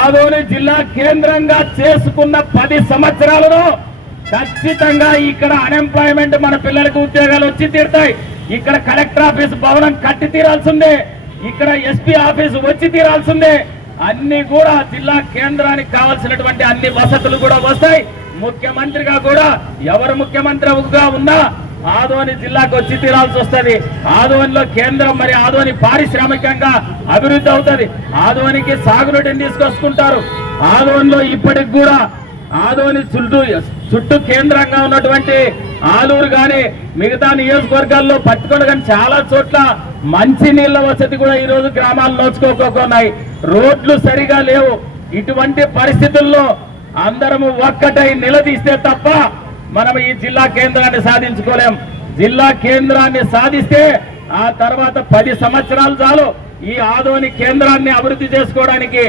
ఆదోని జిల్లా కేంద్రంగా చేసుకున్న పది సంవత్సరాలలో ఖచ్చితంగా ఇక్కడ అన్ఎంప్లాయ్మెంట్ మన పిల్లలకు ఉద్యోగాలు వచ్చి తీరుతాయి. ఇక్కడ కలెక్టర్ ఆఫీస్ భవనం కట్టి తీరాల్సిందే. ఇక్కడ ఎస్పీ ఆఫీస్ వచ్చి తీరాల్సిందే. అన్ని కూడా జిల్లా కేంద్రానికి కావాల్సినటువంటి అన్ని వసతులు కూడా వస్తాయి. ముఖ్యమంత్రిగా కూడా ఎవరు ముఖ్యమంత్రిగా ఉన్నా ఆదోని జిల్లాకు వచ్చి తీరాల్సి వస్తుంది. ఆదోనిలో కేంద్రం మరి ఆదోని పారిశ్రామికంగా అభివృద్ధి అవుతుంది. ఆదోనికి సాగునీటిని తీసుకొచ్చుకుంటారు. ఆదోనిలో ఇప్పటికి కూడా ఆదోని చుట్టూ చుట్టూ కేంద్రంగా ఉన్నటువంటి ఆలూరు కానీ మిగతా నియోజకవర్గాల్లో పట్టుకొని కానీ చాలా చోట్ల మంచి నీళ్ళ వసతి కూడా ఈ రోజు గ్రామాలు నోచుకోకోకున్నాయి రోడ్లు సరిగా లేవు. ఇటువంటి పరిస్థితుల్లో అందరము ఒక్కటై నిలదీస్తే తప్ప మనం ఈ జిల్లా కేంద్రాన్ని సాధించుకోలేం. జిల్లా కేంద్రాన్ని సాధిస్తే ఆ తర్వాత పది సంవత్సరాలు చాలు. ఈ ఆదోని కేంద్రాన్ని అభివృద్ధి చేసుకోవడానికి